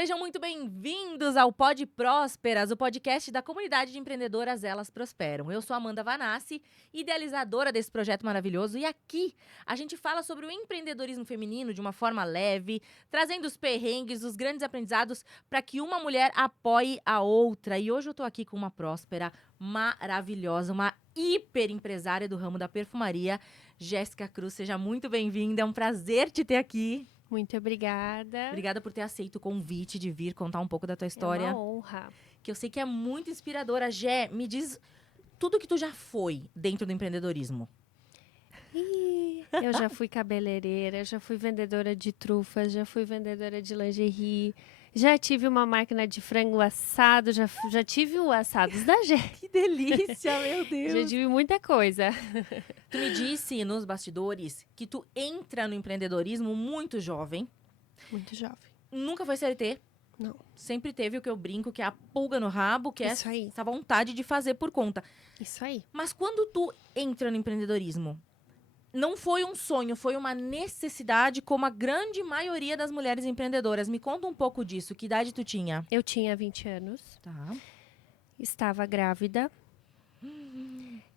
Sejam muito bem-vindos ao Pod Prósperas, o podcast da comunidade de empreendedoras Elas Prosperam. Eu sou Amanda Vanassi, idealizadora desse projeto maravilhoso, e aqui a gente fala sobre o empreendedorismo feminino de uma forma leve, trazendo os perrengues, os grandes aprendizados para que uma mulher apoie a outra. E hoje eu tô aqui com uma próspera maravilhosa, uma hiper empresária do ramo da perfumaria, Jéssica Cruz. Seja muito bem-vinda, é um prazer te ter aqui. Muito obrigada. Obrigada por ter aceito o convite de vir contar um pouco da tua história. É uma honra. Que eu sei que é muito inspiradora. Jé, me diz tudo que tu já foi dentro do empreendedorismo. Eu já fui cabeleireira, já fui vendedora de trufas, já fui vendedora de lingerie, já tive uma máquina de frango assado, já tive o assados da Jé. Que delícia, meu Já tive muita coisa. Tu me disse nos bastidores que tu entra no empreendedorismo muito jovem. Muito jovem. Nunca foi CLT. Não. Sempre teve o que eu brinco, que é a pulga no rabo, que é Isso aí. essa vontade de fazer por conta. Isso aí. Mas quando tu entra no empreendedorismo, não foi um sonho, foi uma necessidade, como a grande maioria das mulheres empreendedoras. Me conta um pouco disso. Que idade tu tinha? Eu tinha 20 anos, Tá. estava grávida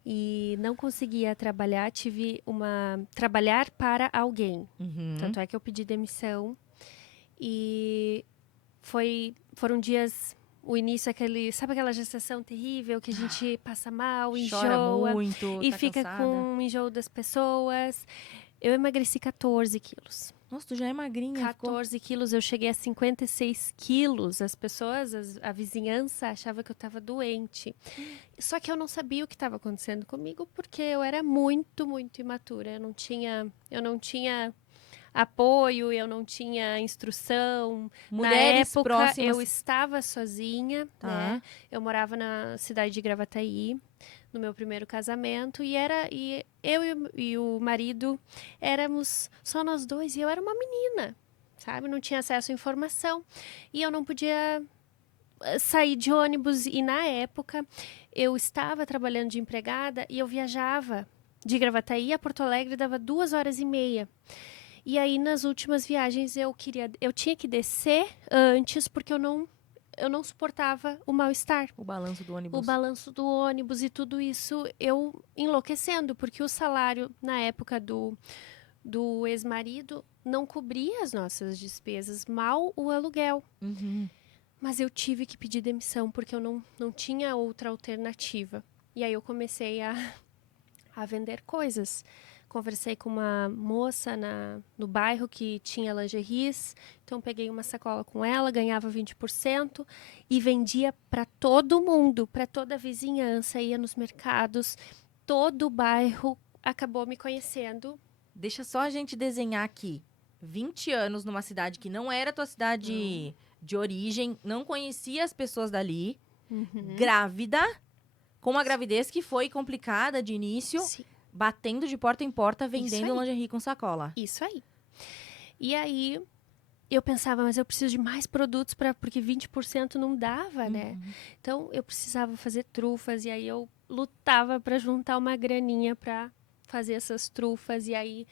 e não conseguia trabalhar. Trabalhar para alguém. Uhum. Tanto é que eu pedi demissão e foram dias, o início, sabe aquela gestação terrível que a gente passa mal, Chora enjoa muito, e tá fica cansada. com enjoo das pessoas. Eu emagreci 14 quilos. Nossa, tu já é magrinha. 14 quilos, eu cheguei a 56 quilos. As pessoas, a vizinhança achava que eu estava doente. Só que eu não sabia o que estava acontecendo comigo porque eu era muito, muito imatura. Eu não tinha apoio, eu não tinha instrução. Mulheres na época, próximas. eu estava sozinha, Tá. né? Eu morava na cidade de Gravataí, no meu primeiro casamento, e eu e o marido éramos só nós dois, e eu era uma menina, sabe? Não tinha acesso à informação, e eu não podia sair de ônibus, e na época eu estava trabalhando de empregada, e eu viajava de Gravataí a Porto Alegre, dava 2h30. E aí, nas últimas viagens, eu tinha que descer antes, porque eu não suportava o mal-estar. O balanço do ônibus. O balanço do ônibus e tudo isso, eu enlouquecendo, porque o salário, na época do ex-marido, não cobria as nossas despesas, mal o aluguel. Uhum. Mas eu tive que pedir demissão, porque eu não tinha outra alternativa. E aí, eu comecei a vender coisas. Conversei com uma moça no bairro que tinha lingeries, então peguei uma sacola com ela, ganhava 20% e vendia para todo mundo, para toda a vizinhança, ia nos mercados, todo o bairro acabou me conhecendo. Deixa só a gente desenhar aqui. 20 anos numa cidade que não era tua cidade de origem, não conhecia as pessoas dali, grávida, com uma gravidez que foi complicada de início. Sim. Batendo de porta em porta, Isso vendendo aí. lingerie com sacola. Isso aí. E aí, eu pensava, mas eu preciso de mais produtos, porque 20% não dava, né? Então, eu precisava fazer trufas, e aí eu lutava para juntar uma graninha para fazer essas trufas. E aí,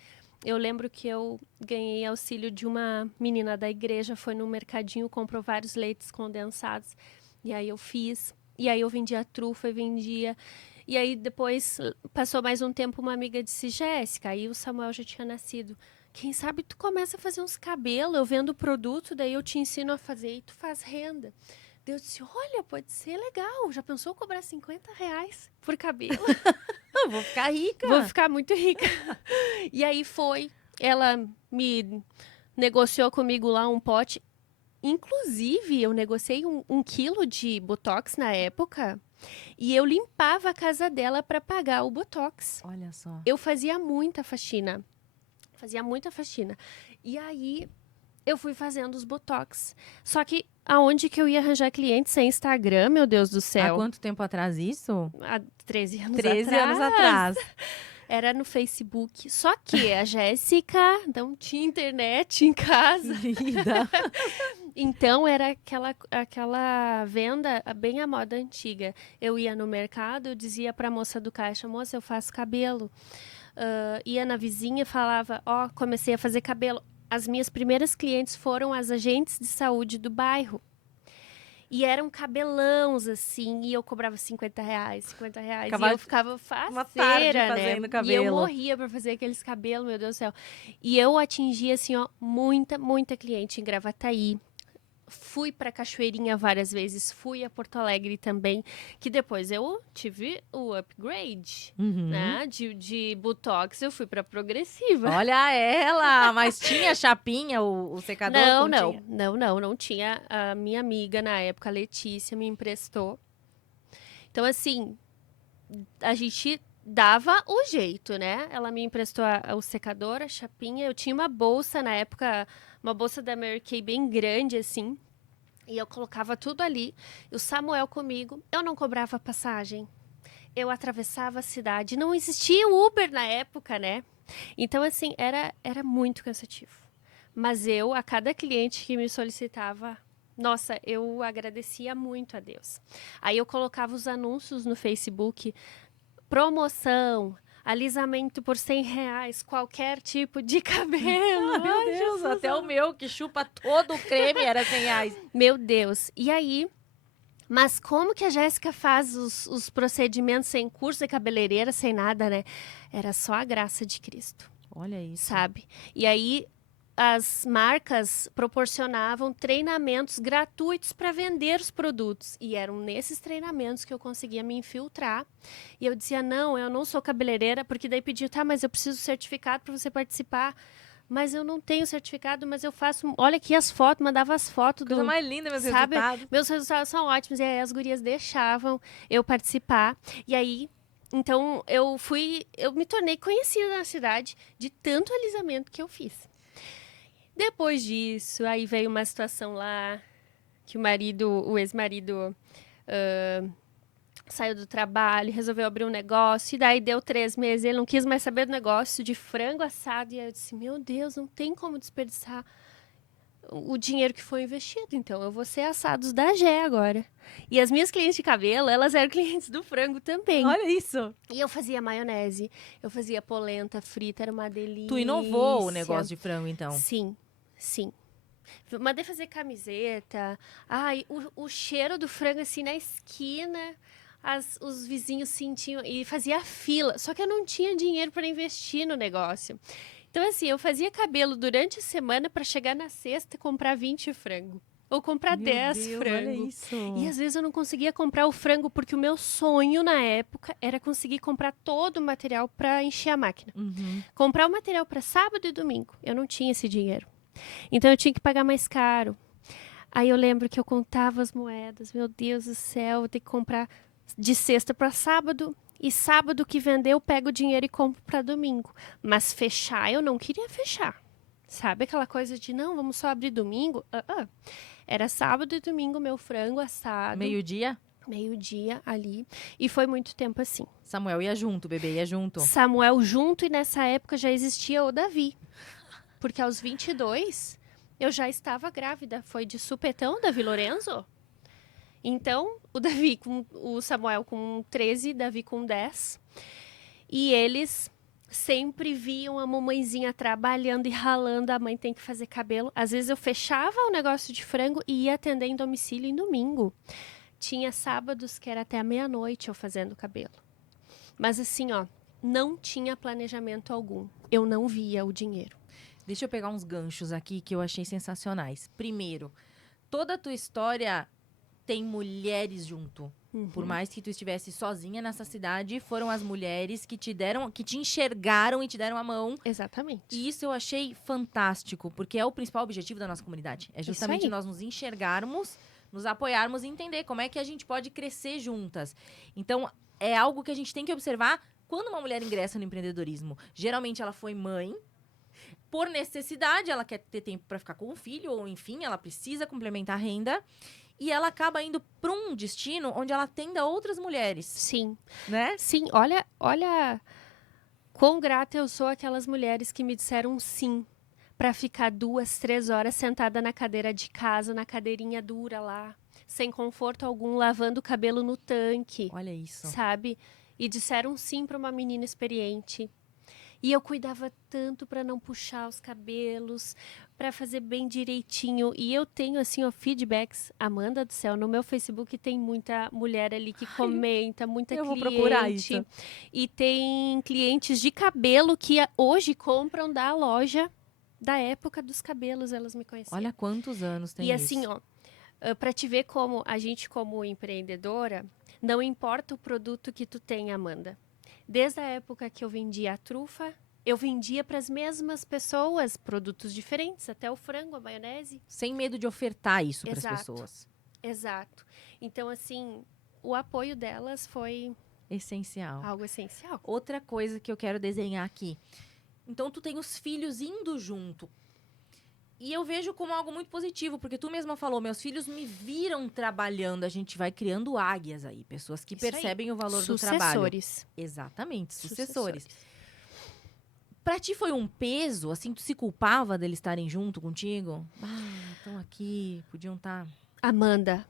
eu lembro que eu ganhei auxílio de uma menina da igreja, foi no mercadinho, comprou vários leites condensados. E aí, eu fiz. E aí, eu vendia a trufa e vendia. E aí, depois, passou mais um tempo, uma amiga disse, Jéssica, aí o Samuel já tinha nascido. Quem sabe tu começa a fazer uns cabelos, eu vendo produto, daí eu te ensino a fazer e tu faz renda. Daí eu disse, olha, pode ser legal, já pensou cobrar R$50 por cabelo? Eu vou ficar rica. Vou ficar muito rica. E aí ela me negociou comigo lá um pote. Inclusive, eu negociei 1 quilo de Botox na época e eu limpava a casa dela para pagar o Botox. Olha só. Eu fazia muita faxina. E aí, eu fui fazendo os Botox. Só que, aonde que eu ia arranjar clientes sem Instagram, meu Deus do Há céu? quanto tempo atrás isso? Há 13 anos 13 anos atrás. Era no Facebook. Só que a Jéssica não tinha internet em casa. Linda. Então, era aquela venda bem à moda antiga. Eu ia no mercado, eu dizia para a moça do caixa, moça, eu faço cabelo. Ia na vizinha e falava, comecei a fazer cabelo. as minhas primeiras clientes foram as agentes de saúde do bairro. E eram cabelãos, assim, e eu cobrava R$50, R$50. E eu ficava uma tarde faceira, fazendo né? cabelo. E eu morria pra fazer aqueles cabelos, meu Deus do céu. E eu atingi, assim, ó, muita cliente em Gravataí. Fui pra Cachoeirinha várias vezes, fui a Porto Alegre também, que depois eu tive o upgrade, né? De Botox, eu fui pra Progressiva. Olha ela! Mas tinha chapinha, o secador? Não tinha. A minha amiga na época, a Letícia, me emprestou. Então, assim, a gente dava o jeito, né? Ela me emprestou o secador, a chapinha. Eu tinha uma bolsa na época, uma bolsa da Mary Kay bem grande, assim. E eu colocava tudo ali. E o Samuel comigo. Eu não cobrava passagem. Eu atravessava a cidade. Não existia Uber na época, né? Então, assim, era muito cansativo. Mas eu, a cada cliente que me solicitava, nossa, eu agradecia muito a Deus. Aí eu colocava os anúncios no Facebook, promoção, alisamento por R$100, qualquer tipo de cabelo. Meu Deus, Jesus, até o meu, que chupa todo o creme, era R$100. Meu Deus. E aí, mas como que a Jéssica faz os procedimentos sem curso de cabeleireira, sem nada, né? Era só a graça de Cristo. Olha isso. Sabe? E aí, as marcas proporcionavam treinamentos gratuitos para vender os produtos. E eram nesses treinamentos que eu conseguia me infiltrar. E eu dizia, não, eu não sou cabeleireira, porque daí pediu, tá, mas eu preciso de certificado para você participar. Mas eu não tenho certificado, mas eu faço... Olha aqui as fotos, mandava as fotos. Coisa mais linda, meus resultados. Meus resultados são ótimos. E aí as gurias deixavam eu participar. E aí... Então, eu me tornei conhecida na cidade de tanto alisamento que eu fiz. Depois disso, aí veio uma situação lá que o ex-marido, saiu do trabalho, resolveu abrir um negócio, e daí deu 3 meses, ele não quis mais saber do negócio de frango assado, e aí eu disse, meu Deus, não tem como desperdiçar o dinheiro que foi investido, então eu vou ser assados da Gé agora. E as minhas clientes de cabelo, elas eram clientes do frango também. Olha isso! E eu fazia maionese, eu fazia polenta frita, era uma delícia. Tu inovou o negócio de frango, então? Sim. Mandei fazer camiseta. Ai, o cheiro do frango assim na esquina, os vizinhos sentiam e fazia fila. Só que eu não tinha dinheiro para investir no negócio. Então, assim, eu fazia cabelo durante a semana para chegar na sexta e comprar 20 frango. Ou comprar 10 frango. Olha isso. E às vezes eu não conseguia comprar o frango, porque o meu sonho na época era conseguir comprar todo o material para encher a máquina. Comprar o material para sábado e domingo. Eu não tinha esse dinheiro. Então eu tinha que pagar mais caro. Aí eu lembro que eu contava as moedas. Meu Deus do céu, vou ter que comprar de sexta para sábado. E sábado que vender, eu pego o dinheiro e compro para domingo. Mas fechar, eu não queria fechar. Sabe aquela coisa de, não, vamos só abrir domingo? Era sábado e domingo, meu frango assado. Meio-dia? Meio-dia ali. E foi muito tempo assim. Samuel ia junto, bebê ia junto. Samuel junto, e nessa época já existia o Davi. Porque aos 22, eu já estava grávida. Foi de supetão, Davi Lorenzo. Então, o Samuel com 13, Davi com 10. E eles sempre viam a mamãezinha trabalhando e ralando. A mãe tem que fazer cabelo. Às vezes eu fechava o negócio de frango e ia atender em domicílio em domingo. Tinha sábados que era até a meia-noite eu fazendo cabelo. Mas assim, ó, não tinha planejamento algum. Eu não via o dinheiro. Deixa eu pegar uns ganchos aqui que eu achei sensacionais. Primeiro, toda a tua história tem mulheres junto. Por mais que tu estivesse sozinha nessa cidade, foram as mulheres que te enxergaram e te deram a mão. Exatamente. E isso eu achei fantástico, porque é o principal objetivo da nossa comunidade. É justamente nós nos enxergarmos, nos apoiarmos e entender como é que a gente pode crescer juntas. Então, é algo que a gente tem que observar quando uma mulher ingressa no empreendedorismo. Geralmente ela foi mãe. Por necessidade, ela quer ter tempo para ficar com o filho, ou enfim, ela precisa complementar a renda. E ela acaba indo para um destino onde ela atenda outras mulheres. Sim. Né? Sim, olha quão grata eu sou àquelas mulheres que me disseram sim para ficar 2, 3 horas sentada na cadeira de casa, na cadeirinha dura lá, sem conforto algum, lavando o cabelo no tanque. Olha isso. Sabe? E disseram sim para uma menina experiente. E eu cuidava tanto para não puxar os cabelos, para fazer bem direitinho. E eu tenho, assim, ó, feedbacks. Amanda do céu, no meu Facebook tem muita mulher ali que comenta, muita eu vou cliente. procurar isso. E tem clientes de cabelo que hoje compram da loja da época dos cabelos, elas me conheciam. Olha quantos anos tem E assim, isso. ó, para te ver como a gente, como empreendedora, não importa o produto que tu tem, Amanda. Desde a época que eu vendia a trufa, eu vendia para as mesmas pessoas produtos diferentes, até o frango, a maionese. Sem medo de ofertar isso para as Exato. pessoas. Exato. Então, assim, o apoio delas foi Essencial. algo essencial. Outra coisa que eu quero desenhar aqui. Então, tu tem os filhos indo junto. E eu vejo como algo muito positivo, porque tu mesma falou, meus filhos me viram trabalhando. A gente vai criando águias aí, pessoas que Isso aí. percebem o valor do trabalho. Sucessores. Exatamente, sucessores. Pra ti foi um peso, assim, tu se culpava deles estarem junto contigo? Ah, estão aqui, podiam estar... Amanda,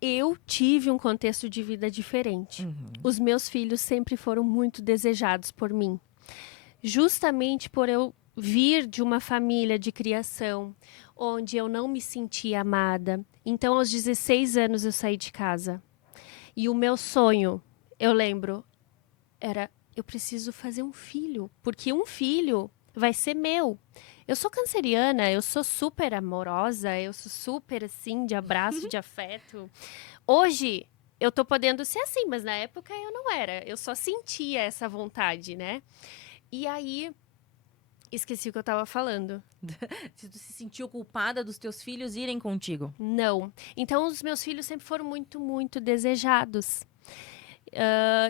eu tive um contexto de vida diferente. Os meus filhos sempre foram muito desejados por mim. Justamente por eu vir de uma família de criação onde eu não me sentia amada. Então, aos 16 anos, eu saí de casa. E o meu sonho, eu lembro, era: eu preciso fazer um filho, porque um filho vai ser meu. Eu sou canceriana, eu sou super amorosa, eu sou super, assim, de abraço, de afeto. Hoje, eu tô podendo ser assim, mas na época eu não era. Eu só sentia essa vontade, né? E aí, esqueci o que eu tava falando. Se tu se sentiu culpada dos teus filhos irem contigo. Não. Então, os meus filhos sempre foram muito, muito desejados.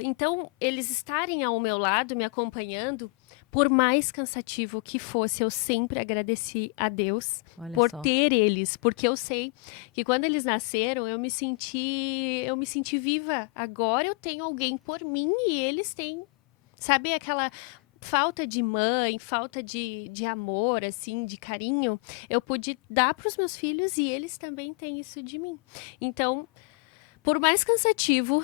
Então, eles estarem ao meu lado, me acompanhando, por mais cansativo que fosse, eu sempre agradeci a Deus por ter eles. Porque eu sei que quando eles nasceram, eu me senti viva. Agora eu tenho alguém por mim e eles têm, sabe, aquela falta de mãe, falta de amor, assim, de carinho, eu pude dar para os meus filhos e eles também têm isso de mim. Então, por mais cansativo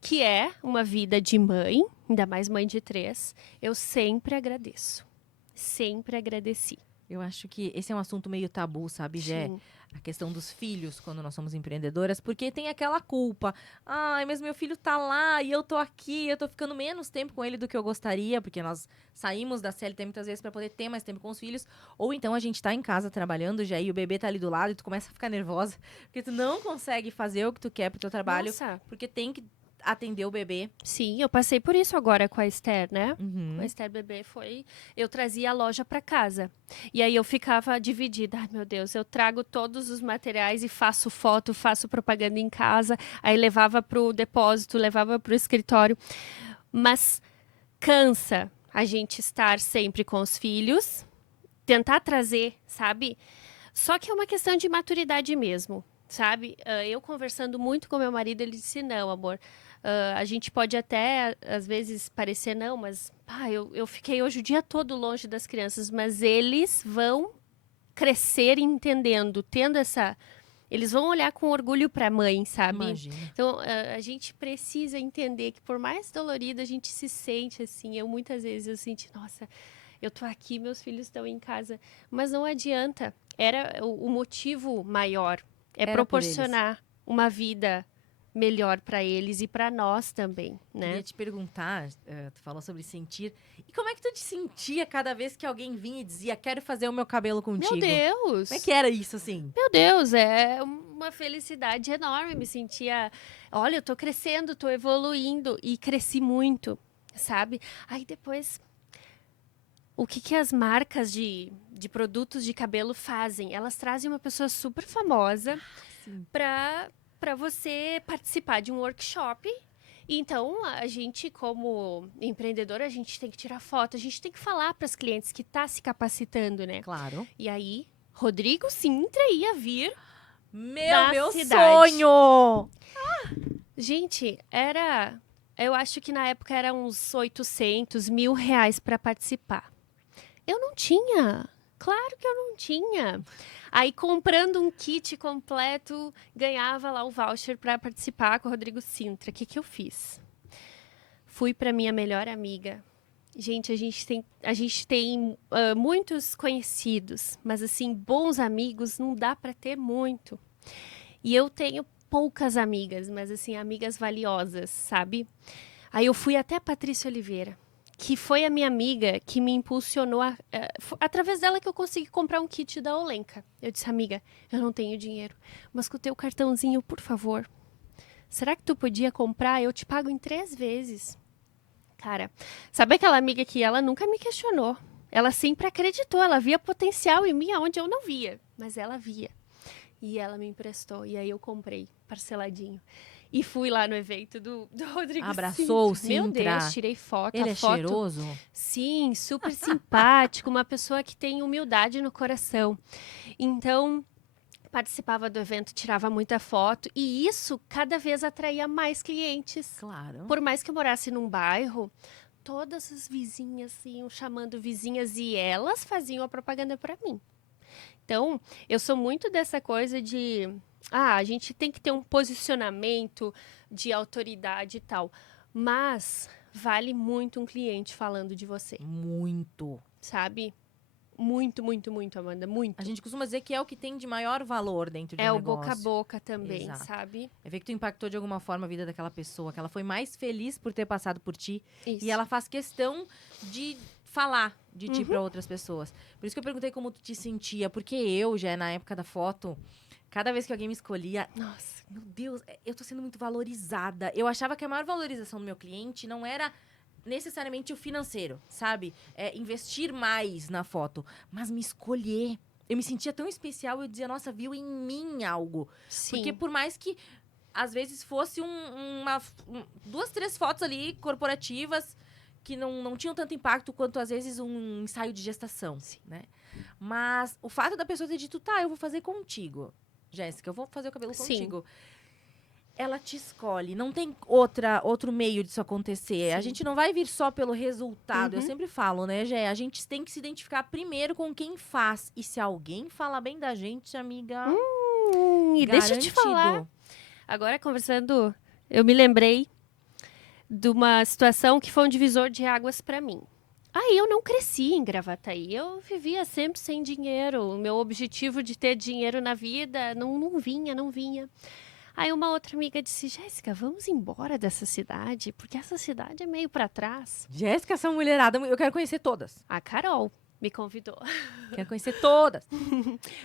que é uma vida de mãe, ainda mais mãe de 3, eu sempre agradeço. Sempre agradeci. Eu acho que esse é um assunto meio tabu, sabe, Gé? A questão dos filhos, quando nós somos empreendedoras, porque tem aquela culpa. Ai, mas meu filho tá lá e eu tô aqui, eu tô ficando menos tempo com ele do que eu gostaria, porque nós saímos da CLT muitas vezes para poder ter mais tempo com os filhos. Ou então a gente tá em casa trabalhando, já e o bebê tá ali do lado e tu começa a ficar nervosa, porque tu não consegue fazer o que tu quer pro teu trabalho, Nossa. porque tem que atender o bebê. Sim, eu passei por isso agora com a Esther, né? Com a Esther bebê eu trazia a loja para casa. E aí eu ficava dividida. Ai, meu Deus, eu trago todos os materiais e faço foto, faço propaganda em casa. Aí levava pro depósito, levava pro escritório. Mas cansa a gente estar sempre com os filhos, tentar trazer, sabe? Só que é uma questão de maturidade mesmo, sabe? Eu conversando muito com meu marido, ele disse: não, amor, a gente pode até, às vezes, parecer não, mas eu fiquei hoje o dia todo longe das crianças, mas eles vão crescer entendendo, tendo essa... Eles vão olhar com orgulho para a mãe, sabe? Imagina. Então, a gente precisa entender que, por mais dolorido a gente se sente, assim, muitas vezes eu senti, nossa, eu tô aqui, meus filhos estão em casa. Mas não adianta. Era o motivo maior. Era proporcionar uma vida melhor para eles e para nós também, né? Queria te perguntar, tu falou sobre sentir. E como é que tu te sentia cada vez que alguém vinha e dizia: quero fazer o meu cabelo contigo? Meu Deus! Como é que era isso, assim? Meu Deus, é uma felicidade enorme. Me sentia, olha, eu tô crescendo, tô evoluindo. E cresci muito, sabe? Aí depois... O que as marcas de produtos de cabelo fazem? Elas trazem uma pessoa super famosa para você participar de um workshop. Então, a gente, como empreendedora, a gente tem que tirar foto, a gente tem que falar para as clientes que está se capacitando, né? Claro. E aí, Rodrigo Sintra ia vir Meu cidade. sonho! Gente, eu acho que na época era uns 800, R$1.000 para participar. Eu não tinha. Claro que eu não tinha. Aí, comprando um kit completo, ganhava lá o voucher para participar com o Rodrigo Sintra. O que eu fiz? Fui para minha melhor amiga Gente, a gente tem muitos conhecidos, mas assim, bons amigos não dá para ter muito. E eu tenho poucas amigas, mas assim, amigas valiosas, sabe? Aí eu fui até a Patrícia Oliveira, que foi a minha amiga que me impulsionou, através dela que eu consegui comprar um kit da Olenka. Eu disse, amiga, eu não tenho dinheiro, mas com o teu cartãozinho, por favor, será que tu podia comprar? Eu te pago em 3 vezes. Cara, sabe aquela amiga que ela nunca me questionou? Ela sempre acreditou, ela via potencial em mim onde eu não via, mas ela via. E ela me emprestou, e aí eu comprei, parceladinho. E fui lá no evento do Rodrigo Abraçou o Sintra. Meu Sintra. Deus, tirei foto. Ele a é foto, cheiroso? sim, super simpático, uma pessoa que tem humildade no coração. Então, participava do evento, tirava muita foto, e isso cada vez atraía mais clientes. Claro. Por mais que eu morasse num bairro, todas as vizinhas iam chamando vizinhas e elas faziam a propaganda para mim. Então, eu sou muito dessa coisa de, a gente tem que ter um posicionamento de autoridade e tal, mas vale muito um cliente falando de você, Muito. sabe? Muito, muito, muito, Amanda, muito. A gente costuma dizer que é o que tem de maior valor dentro de um É o negócio. boca a boca também, Exato. sabe? É ver que tu impactou de alguma forma a vida daquela pessoa, que ela foi mais feliz por ter passado por ti. Isso. E ela faz questão de falar de ti para outras pessoas. Por isso que eu perguntei como tu te sentia, porque eu, já na época da foto, cada vez que alguém me escolhia, Nossa, meu Deus, eu tô sendo muito valorizada. Eu achava que a maior valorização do meu cliente não era necessariamente o financeiro, sabe? Investir mais na foto, mas me escolher. Eu me sentia tão especial, eu dizia, nossa, viu em mim algo. sim. Porque por mais que, às vezes, fosse 2, 3 fotos ali corporativas que não tinham tanto impacto quanto, às vezes, um ensaio de gestação, né? Mas o fato da pessoa ter dito, tá, eu vou fazer contigo, Jéssica, eu vou fazer o cabelo contigo. Ela te escolhe. Não tem outro meio disso acontecer. Sim. A gente não vai vir só pelo resultado. Eu sempre falo, né, Gé? A gente tem que se identificar primeiro com quem faz. E se alguém fala bem da gente, amiga, E deixa eu te falar. Agora, conversando, eu me lembrei de uma situação que foi um divisor de águas para mim. Aí eu não cresci em Gravataí, eu vivia sempre sem dinheiro. O meu objetivo de ter dinheiro na vida não vinha. Aí uma outra amiga disse, Jéssica, vamos embora dessa cidade, porque essa cidade é meio para trás. Jéssica, essa mulherada, eu quero conhecer todas. A Carol me convidou. Quero conhecer todas.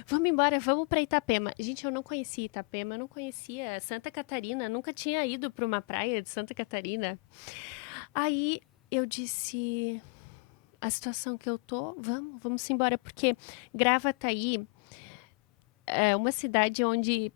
Vamos embora, vamos para Itapema. Gente, eu não conhecia Itapema, eu não conhecia Santa Catarina, nunca tinha ido para uma praia de Santa Catarina. Aí eu disse, a situação que eu tô, vamos embora, porque Gravataí é uma cidade onde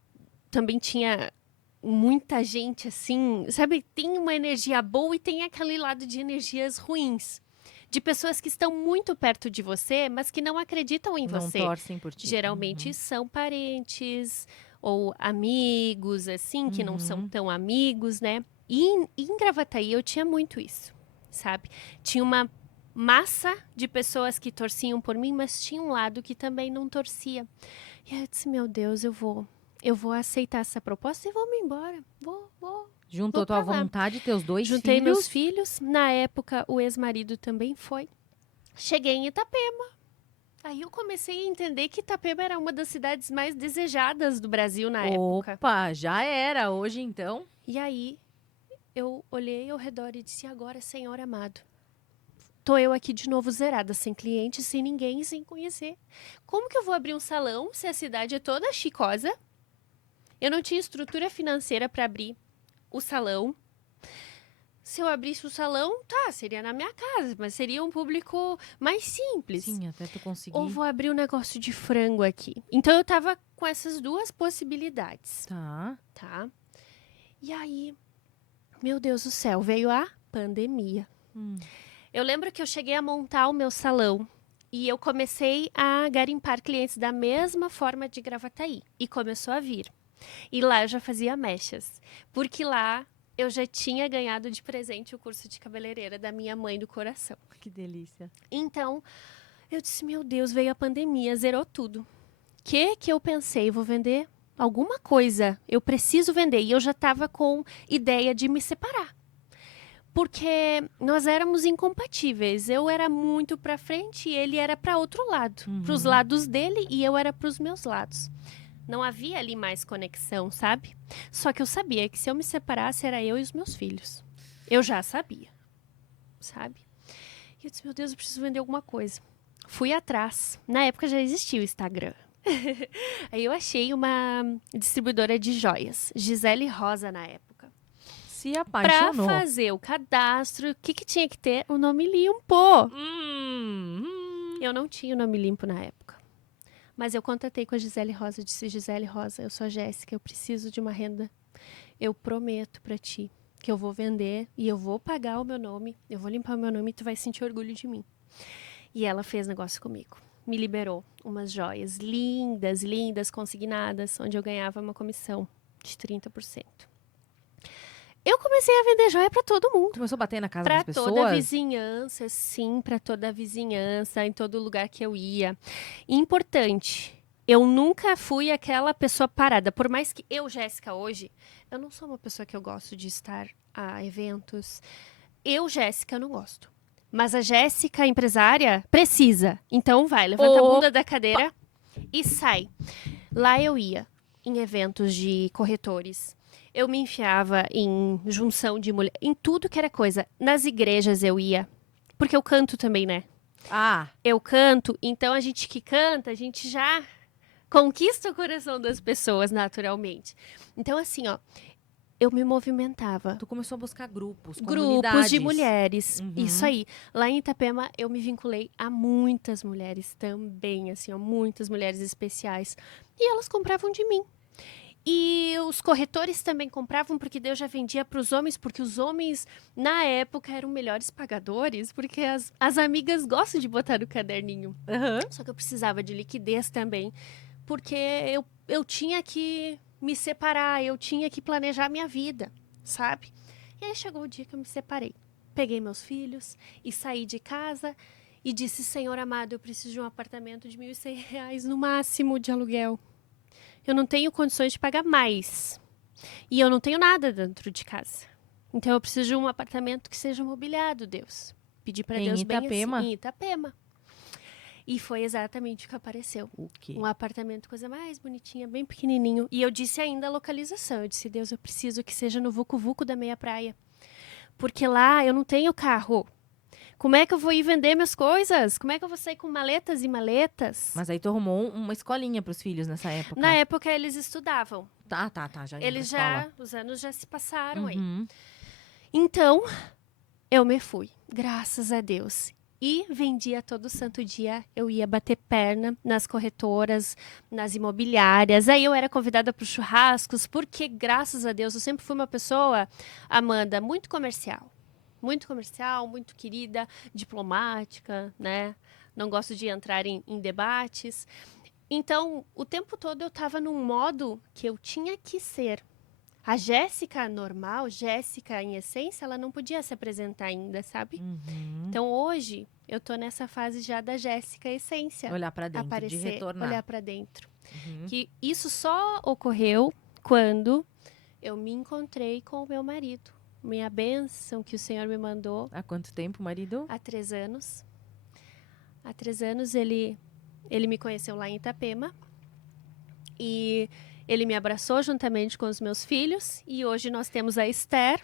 também tinha muita gente, assim, sabe? Tem uma energia boa e tem aquele lado de energias ruins. De pessoas que estão muito perto de você, mas que não acreditam em você. Não torcem por ti. Geralmente são parentes ou amigos, assim, que não são tão amigos, né? E em Gravataí eu tinha muito isso, sabe? Tinha uma massa de pessoas que torciam por mim, mas tinha um lado que também não torcia. E aí eu disse, meu Deus, eu vou aceitar essa proposta e vou me embora. Vou. Juntou tua vontade, teus 2 filhos. Juntei meus filhos. Na época, o ex-marido também foi. Cheguei em Itapema. Aí eu comecei a entender que Itapema era uma das cidades mais desejadas do Brasil na época. Opa, já era. Hoje, então. E aí, eu olhei ao redor e disse, agora, Senhor amado, tô eu aqui de novo zerada, sem cliente, sem ninguém, sem conhecer. Como que eu vou abrir um salão se a cidade é toda chicosa? Eu não tinha estrutura financeira para abrir o salão. Se eu abrisse o salão, seria na minha casa, mas seria um público mais simples. Sim, até tu conseguir. Ou vou abrir um negócio de frango aqui. Então, eu tava com essas 2 possibilidades. Tá? E aí, meu Deus do céu, veio a pandemia. Eu lembro que eu cheguei a montar o meu salão e eu comecei a garimpar clientes da mesma forma de Gravataí. E começou a vir. E lá eu já fazia mechas. Porque lá eu já tinha ganhado de presente o curso de cabeleireira da minha mãe do coração. Que delícia. Então, eu disse, meu Deus, veio a pandemia, zerou tudo. Que eu pensei? Vou vender alguma coisa. Eu preciso vender. E eu já estava com ideia de me separar. Porque nós éramos incompatíveis. Eu era muito pra frente e ele era pra outro lado. Pros lados dele e eu era pros meus lados. Não havia ali mais conexão, sabe? Só que eu sabia que se eu me separasse era eu e os meus filhos. Eu já sabia, sabe? E eu disse, meu Deus, eu preciso vender alguma coisa. Fui atrás. Na época já existia o Instagram. Aí eu achei uma distribuidora de joias. Gisele Rosa na época. Se Pra apaixonou. fazer o cadastro, o que tinha que ter? O nome limpo. Eu não tinha o nome limpo na época. Mas eu contatei com a Gisele Rosa. Eu disse, Gisele Rosa, eu sou a Jéssica, eu preciso de uma renda. Eu prometo pra ti que eu vou vender e eu vou pagar o meu nome. Eu vou limpar o meu nome e tu vai sentir orgulho de mim. E ela fez negócio comigo. Me liberou umas joias lindas, lindas, consignadas, onde eu ganhava uma comissão de 30%. Eu comecei a vender joia pra todo mundo. Tu começou a bater na casa Pra das pessoas? toda a vizinhança, sim, pra toda a vizinhança, em todo lugar que eu ia. Importante, eu nunca fui aquela pessoa parada. Por mais que eu, Jéssica, hoje, eu não sou uma pessoa que eu gosto de estar a eventos. Eu, Jéssica, não gosto. Mas a Jéssica, empresária, precisa. Então vai, levanta a bunda da cadeira e sai. Lá eu ia, em eventos de corretores. Eu me enfiava em junção de mulher, em tudo que era coisa. Nas igrejas eu ia, porque eu canto também, né? Ah, Eu canto, então a gente que canta, a gente já conquista o coração das pessoas naturalmente. Então assim, ó, eu me movimentava. tu começou a buscar grupos, Grupos comunidades. de mulheres, Uhum. isso aí. Lá em Itapema eu me vinculei a muitas mulheres também, assim, ó, muitas mulheres especiais. E elas compravam de mim. E os corretores também compravam, porque Deus já vendia para os homens, porque os homens, na época, eram melhores pagadores, porque as amigas gostam de botar no caderninho. Aham. Só que eu precisava de liquidez também, porque eu tinha que me separar, eu tinha que planejar minha vida, sabe? E aí chegou o dia que eu me separei. Peguei meus filhos e saí de casa e disse, Senhor amado, eu preciso de um apartamento de R$ 1.100 no máximo de aluguel. Eu não tenho condições de pagar mais. E eu não tenho nada dentro de casa. Então eu preciso de um apartamento que seja mobiliado, Deus. Pedi para Em Deus Itapema? bem assim, em Itapema. E foi exatamente o que apareceu. O quê? Um apartamento, coisa mais bonitinha, bem pequenininho. E eu disse ainda a localização. Eu disse, Deus, eu preciso que seja no Vucu Vucu da Meia Praia. Porque lá eu não tenho carro. Como é que eu vou ir vender minhas coisas? Como é que eu vou sair com maletas e maletas? Mas aí tu arrumou uma escolinha pros filhos nessa época. Na época eles estudavam. Tá. Já iam Eles pra já, escola. os anos já se passaram aí. Uhum. Então, eu me fui, graças a Deus. E vendia todo santo dia, eu ia bater perna nas corretoras, nas imobiliárias. Aí eu era convidada para os churrascos, porque, graças a Deus, eu sempre fui uma pessoa, Amanda, muito comercial, muito querida, diplomática, né? Não gosto de entrar em debates. Então, o tempo todo eu estava num modo que eu tinha que ser. A Jéssica normal, Jéssica em essência, ela não podia se apresentar ainda, sabe? Uhum. Então, hoje, eu tô nessa fase já da Jéssica essência. Olhar pra dentro, Aparecer, de retornar. olhar pra dentro. Uhum. Que isso só ocorreu quando eu me encontrei com o meu marido. Minha bênção que o Senhor me mandou Há quanto tempo, marido? há 3 anos. Há 3 anos ele me conheceu lá em Itapema. E ele me abraçou juntamente com os meus filhos. E hoje nós temos a Esther.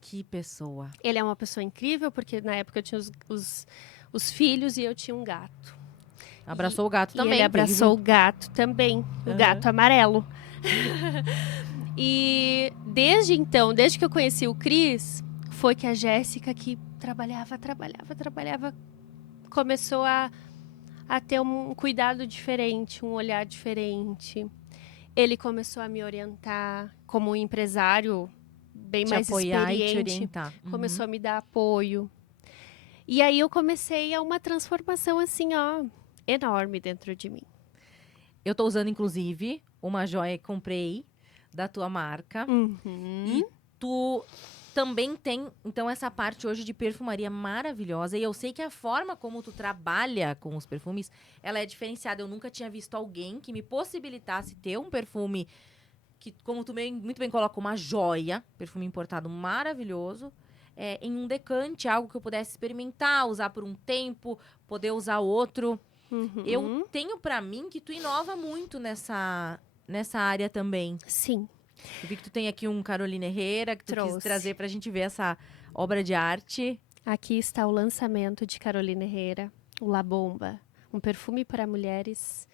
Que pessoa. Ele é uma pessoa incrível, porque na época eu tinha os filhos e eu tinha um gato. Abraçou o gato E também. ele abraçou o veio- gato também, o Aham. gato amarelo. E desde então, desde que eu conheci o Cris, foi que a Jéssica, que trabalhava, começou a ter um cuidado diferente, um olhar diferente. Ele começou a me orientar como um empresário bem Te mais apoiar e te experiente. orientar. Uhum. Começou a me dar apoio. E aí eu comecei a uma transformação assim, ó, enorme dentro de mim. Eu tô usando, inclusive, uma joia que comprei da tua marca. Uhum. E tu também tem, então, essa parte hoje de perfumaria maravilhosa. E eu sei que a forma como tu trabalha com os perfumes, ela é diferenciada. Eu nunca tinha visto alguém que me possibilitasse ter um perfume que, como tu muito bem coloca, uma joia. Perfume importado maravilhoso. em um decante, algo que eu pudesse experimentar, usar por um tempo, poder usar outro. Eu tenho pra mim que tu inova muito nessa área também. Sim. Eu vi que tu tem aqui um Carolina Herrera, que tu quis Trouxe. trazer pra gente ver essa obra de arte. Aqui está o lançamento de Carolina Herrera, o La Bomba, um perfume para mulheres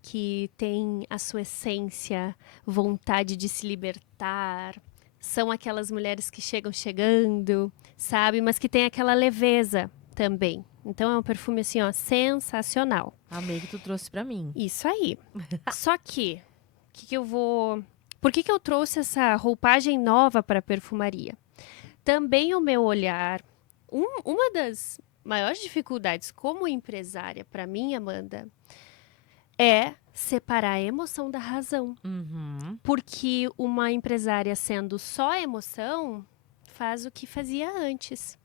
que tem a sua essência, vontade de se libertar. São aquelas mulheres que chegam chegando, sabe? Mas que tem aquela leveza também. Então é um perfume assim, ó, sensacional. Amei que tu trouxe pra mim. Isso aí. Só que eu vou... Por que eu trouxe essa roupagem nova para a perfumaria? Também o meu olhar... Uma das maiores dificuldades como empresária para mim, Amanda, é separar a emoção da razão. Porque uma empresária sendo só emoção, faz o que fazia antes.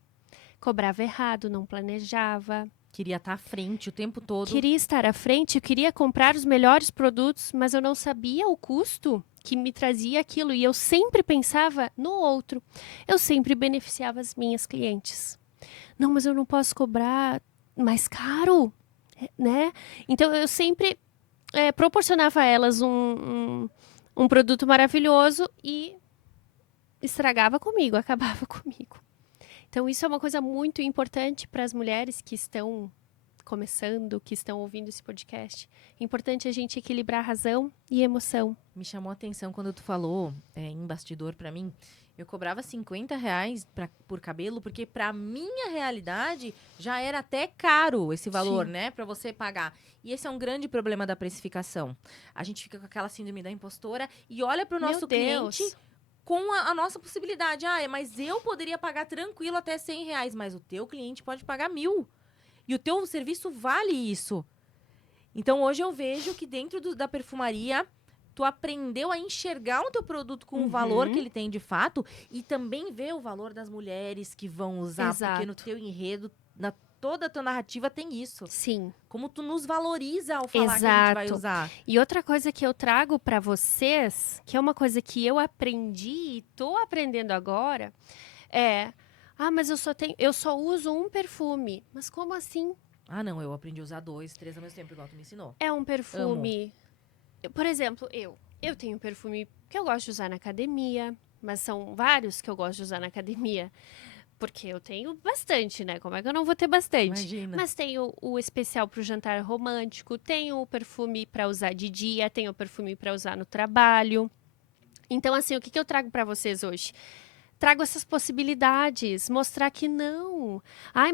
Cobrava errado, não planejava. Queria estar à frente o tempo todo. Queria estar à frente, eu queria comprar os melhores produtos, mas eu não sabia o custo que me trazia aquilo. E eu sempre pensava no outro. Eu sempre beneficiava as minhas clientes. Não, mas eu não posso cobrar mais caro, né? Então, eu sempre proporcionava a elas um produto maravilhoso e estragava comigo, acabava comigo. Então, isso é uma coisa muito importante para as mulheres que estão começando, que estão ouvindo esse podcast. É importante a gente equilibrar razão e emoção. Me chamou a atenção quando tu falou em bastidor pra mim. Eu cobrava R$50 por cabelo, porque pra minha realidade já era até caro esse valor, Sim. né? Pra você pagar. E esse é um grande problema da precificação. A gente fica com aquela síndrome da impostora e olha pro nosso cliente com a nossa possibilidade. Mas eu poderia pagar tranquilo até R$100, mas o teu cliente pode pagar 1.000. E o teu serviço vale isso. Então, hoje eu vejo que dentro da perfumaria, tu aprendeu a enxergar o teu produto com o valor que ele tem de fato e também ver o valor das mulheres que vão usar. Exato. Porque no teu enredo, toda a tua narrativa tem isso. Sim. Como tu nos valoriza ao falar que a gente vai usar. E outra coisa que eu trago para vocês, que é uma coisa que eu aprendi e tô aprendendo agora, é... mas eu só uso um perfume. Mas como assim? Não, eu aprendi a usar 2, 3 ao mesmo tempo, igual tu me ensinou. É um perfume... Por exemplo, eu tenho um perfume que eu gosto de usar na academia, mas são vários que eu gosto de usar na academia. Porque eu tenho bastante, né? Como é que eu não vou ter bastante? Imagina. Mas tenho o especial pro jantar romântico, tenho o perfume para usar de dia, tenho o perfume para usar no trabalho. Então, assim, o que eu trago para vocês hoje? Trago essas possibilidades, mostrar que não.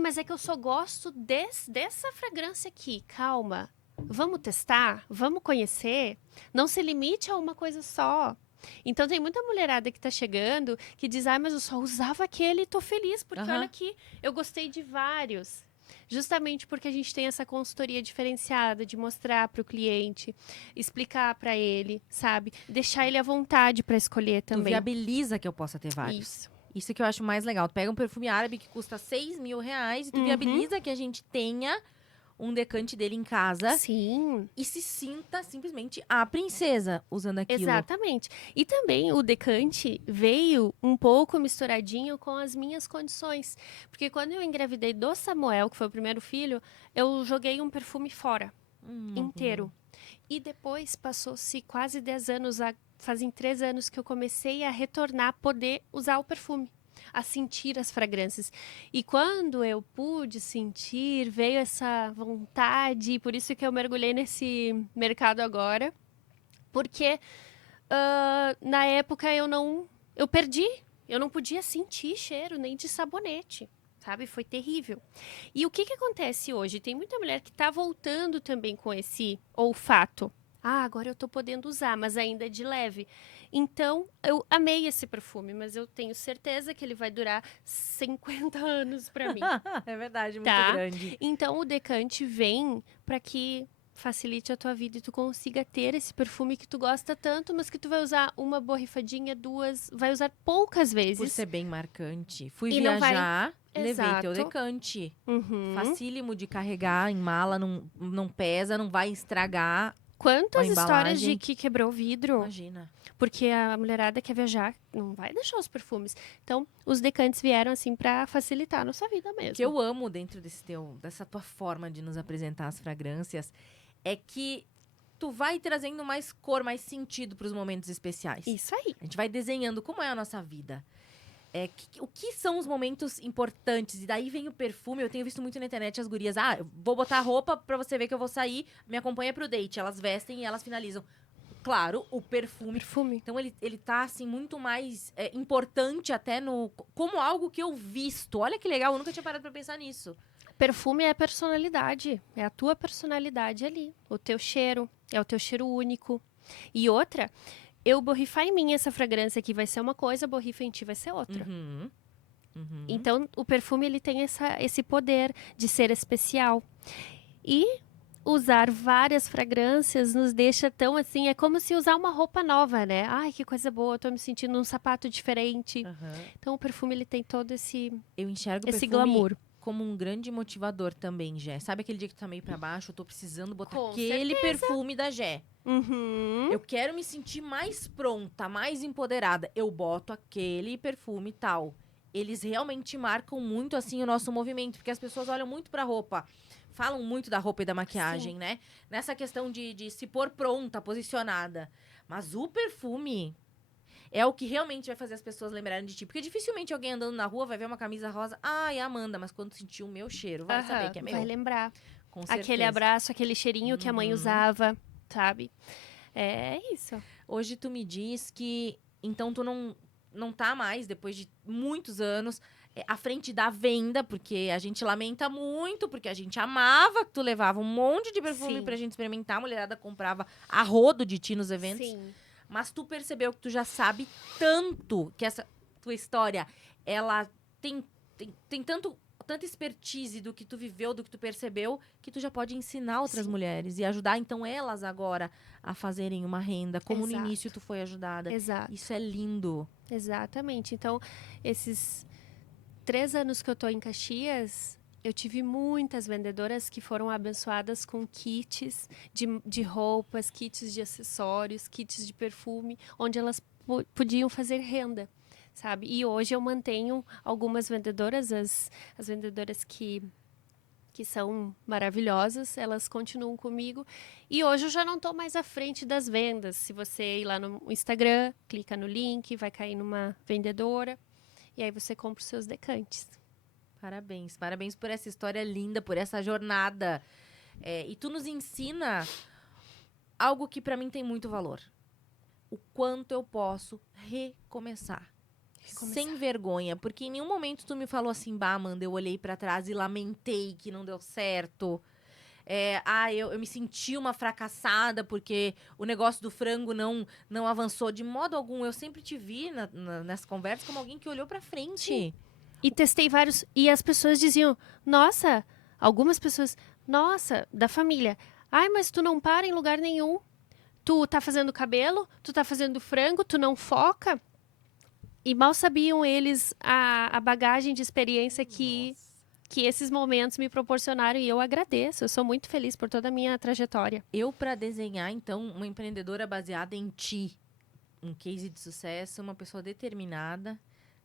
Mas é que eu só gosto dessa fragrância aqui. Calma, vamos testar, vamos conhecer. Não se limite a uma coisa só. Então, tem muita mulherada que tá chegando que diz, mas eu só usava aquele e tô feliz, porque olha aqui, eu gostei de vários. Justamente porque a gente tem essa consultoria diferenciada de mostrar para o cliente, explicar para ele, sabe? Deixar ele à vontade para escolher também. Tu viabiliza que eu possa ter vários. Isso que eu acho mais legal. Tu pega um perfume árabe que custa R$6.000 e tu viabiliza que a gente tenha um decante dele em casa. Sim. E se sinta simplesmente a princesa usando aquilo. Exatamente. E também o decante veio um pouco misturadinho com as minhas condições. Porque quando eu engravidei do Samuel, que foi o primeiro filho, eu joguei um perfume fora, inteiro. E depois passou-se quase 10 anos, fazem 3 anos que eu comecei a retornar a poder usar o perfume, a sentir as fragrâncias. E quando eu pude sentir, veio essa vontade, por isso que eu mergulhei nesse mercado agora, porque na época eu perdi, eu não podia sentir cheiro nem de sabonete, sabe? Foi terrível. E o que acontece hoje? Tem muita mulher que está voltando também com esse olfato. Agora eu tô podendo usar, mas ainda de leve. Então, eu amei esse perfume, mas eu tenho certeza que ele vai durar 50 anos para mim. É verdade, muito Tá? grande. Então, o decante vem para que facilite a tua vida e tu consiga ter esse perfume que tu gosta tanto, mas que tu vai usar uma borrifadinha, 2, vai usar poucas vezes. Por ser bem marcante. Fui E não vai- viajar, levei Exato. teu decante. Uhum. Facílimo de carregar em mala, não pesa, não vai estragar. Quantas A histórias embalagem. de que quebrou vidro? Imagina. porque a mulherada quer viajar, não vai deixar os perfumes. Então, os decantes vieram, assim, para facilitar a nossa vida mesmo. O que eu amo dentro dessa tua forma de nos apresentar as fragrâncias é que tu vai trazendo mais cor, mais sentido para os momentos especiais. Isso aí. A gente vai desenhando como é a nossa vida. O que são os momentos importantes? E daí vem o perfume. Eu tenho visto muito na internet as gurias. Eu vou botar roupa pra você ver que eu vou sair. Me acompanha pro date. Elas vestem e elas finalizam. Claro, o perfume. Então, ele tá, assim, muito mais importante até como algo que eu visto. Olha que legal, eu nunca tinha parado pra pensar nisso. Perfume é personalidade. É a tua personalidade ali. O teu cheiro. É o teu cheiro único. E outra, eu borrifar em mim essa fragrância aqui vai ser uma coisa, borrifa em ti vai ser outra. Então, o perfume, ele tem esse poder de ser especial. E usar várias fragrâncias nos deixa tão assim, é como se usar uma roupa nova, né? Ai, que coisa boa, eu tô me sentindo num sapato diferente. Então, o perfume, ele tem todo eu enxergo esse perfume glamour. Como um grande motivador também, Jé. Sabe aquele dia que tu tá meio pra baixo, eu tô precisando botar Com aquele perfume da Jé. Uhum. Eu quero me sentir mais pronta, mais empoderada. Eu boto aquele perfume e tal. Eles realmente marcam muito, assim, o nosso movimento. Porque as pessoas olham muito pra roupa. Falam muito da roupa e da maquiagem, né? Nessa questão de se pôr pronta, posicionada. Mas o perfume é o que realmente vai fazer as pessoas lembrarem de ti. Porque dificilmente alguém andando na rua vai ver uma camisa rosa. É Amanda. Mas quando sentir o meu cheiro, vai saber que é meu. Vai lembrar. Com certeza. Aquele abraço, aquele cheirinho que a mãe usava, sabe? É isso. Hoje tu me diz que, então, tu não tá mais, depois de muitos anos, à frente da venda, porque a gente lamenta muito, porque a gente amava que tu levava um monte de perfume pra gente experimentar, a mulherada comprava a rodo de ti nos eventos. Sim. Mas tu percebeu que tu já sabe tanto que essa tua história, ela tem tanta expertise do que tu viveu, do que tu percebeu, que tu já pode ensinar outras mulheres e ajudar, então, elas agora a fazerem uma renda, como no início tu foi ajudada. Exato. Isso é lindo. Exatamente. Então, esses 3 anos que eu tô em Caxias, eu tive muitas vendedoras que foram abençoadas com kits de roupas, kits de acessórios, kits de perfume, onde elas podiam fazer renda. Sabe? E hoje eu mantenho algumas vendedoras, as vendedoras que são maravilhosas, elas continuam comigo. E hoje eu já não estou mais à frente das vendas. Se você ir lá no Instagram, clica no link, vai cair numa vendedora. E aí você compra os seus decantes. Parabéns. Parabéns por essa história linda, por essa jornada. E tu nos ensina algo que para mim tem muito valor. O quanto eu posso recomeçar. Sem vergonha, porque em nenhum momento tu me falou assim, Amanda, eu olhei pra trás e lamentei que não deu certo. Eu me senti uma fracassada porque o negócio do frango não avançou de modo algum. Eu sempre te vi nessa conversa como alguém que olhou pra frente. Sim. E testei vários, e as pessoas diziam, nossa, algumas pessoas, nossa, da família, mas tu não para em lugar nenhum. Tu tá fazendo cabelo, tu tá fazendo frango, tu não foca. E mal sabiam eles a bagagem de experiência que esses momentos me proporcionaram. E eu agradeço. Eu sou muito feliz por toda a minha trajetória. Eu, para desenhar, então, uma empreendedora baseada em ti, um case de sucesso, uma pessoa determinada,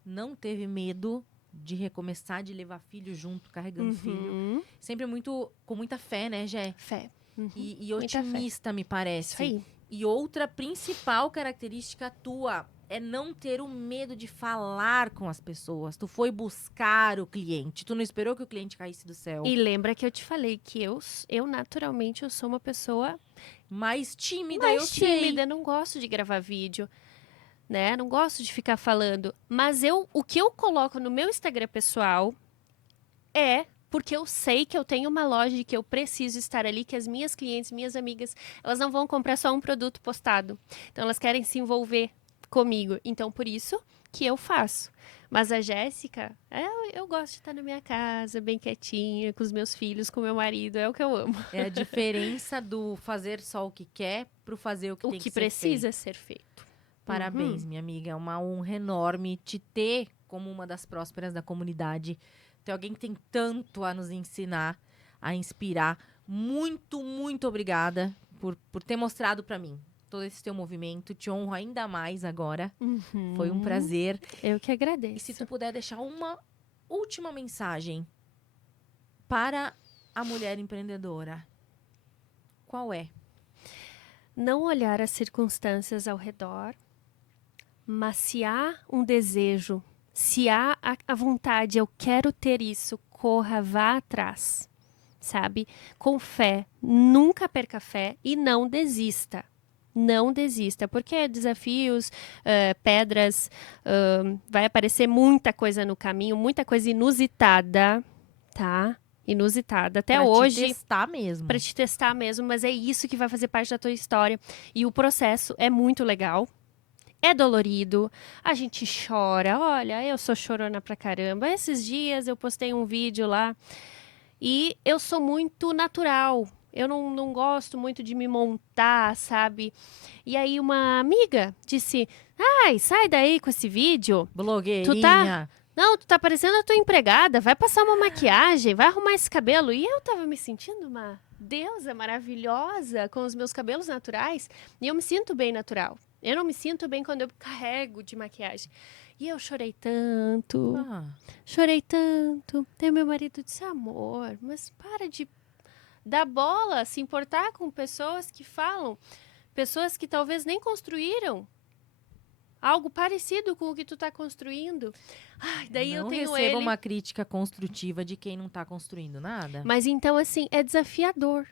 não teve medo de recomeçar, de levar filho junto, carregando filho. Sempre com muita fé, né, Jé? Fé. E otimista, me parece. Isso aí. E outra principal característica tua é não ter o medo de falar com as pessoas. Tu foi buscar o cliente. Tu não esperou que o cliente caísse do céu. E lembra que eu te falei que eu naturalmente, eu sou uma pessoa mais tímida, eu não gosto de gravar vídeo, né? Não gosto de ficar falando. Mas o que eu coloco no meu Instagram pessoal é porque eu sei que eu tenho uma loja e que eu preciso estar ali, que as minhas clientes, minhas amigas, elas não vão comprar só um produto postado. Então, elas querem se envolver comigo. Então, por isso que eu faço. Mas a Jéssica, eu gosto de estar na minha casa, bem quietinha, com os meus filhos, com meu marido. É o que eu amo. É a diferença do fazer só o que quer pro fazer o que tem que ser feito. O que precisa ser feito. Parabéns, minha amiga. É uma honra enorme te ter como uma das prósperas da comunidade. Ter alguém que tem tanto a nos ensinar, a inspirar. Muito, muito obrigada por ter mostrado pra mim todo esse teu movimento. Te honro ainda mais agora. Uhum. Foi um prazer. Eu que agradeço. E se tu puder deixar uma última mensagem para a mulher empreendedora, qual é? Não olhar as circunstâncias ao redor, mas se há um desejo, se há a vontade, eu quero ter isso, corra, vá atrás, sabe? Com fé, nunca perca fé e não desista. Não desista, porque desafios, pedras, vai aparecer muita coisa no caminho, muita coisa inusitada, tá? Inusitada. Até pra hoje. te testar mesmo. Para te testar mesmo, mas é isso que vai fazer parte da tua história. E o processo é muito legal. É dolorido, a gente chora. Olha, eu sou chorona pra caramba. Esses dias eu postei um vídeo lá e eu sou muito natural. Eu não gosto muito de me montar, sabe? E aí uma amiga disse, ai, sai daí com esse vídeo. Blogueirinha. Não, tu tá parecendo a tua empregada, vai passar uma maquiagem, vai arrumar esse cabelo. E eu tava me sentindo uma deusa maravilhosa com os meus cabelos naturais. E eu me sinto bem natural. Eu não me sinto bem quando eu carrego de maquiagem. E eu chorei tanto, chorei tanto. Daí meu marido disse, amor, mas para de dar bola, se importar com pessoas que falam, pessoas que talvez nem construíram algo parecido com o que tu tá construindo. Ai, daí não eu tenho receba uma crítica construtiva de quem não tá construindo nada. Mas então, assim, é desafiador.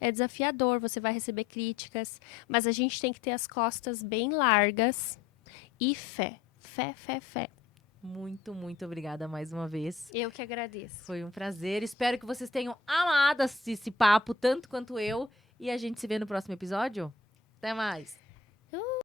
É desafiador, você vai receber críticas, mas a gente tem que ter as costas bem largas e fé. Fé, fé, fé. Muito, muito obrigada mais uma vez. Eu que agradeço. Foi um prazer. Espero que vocês tenham amado esse papo, tanto quanto eu. E a gente se vê no próximo episódio. Até mais!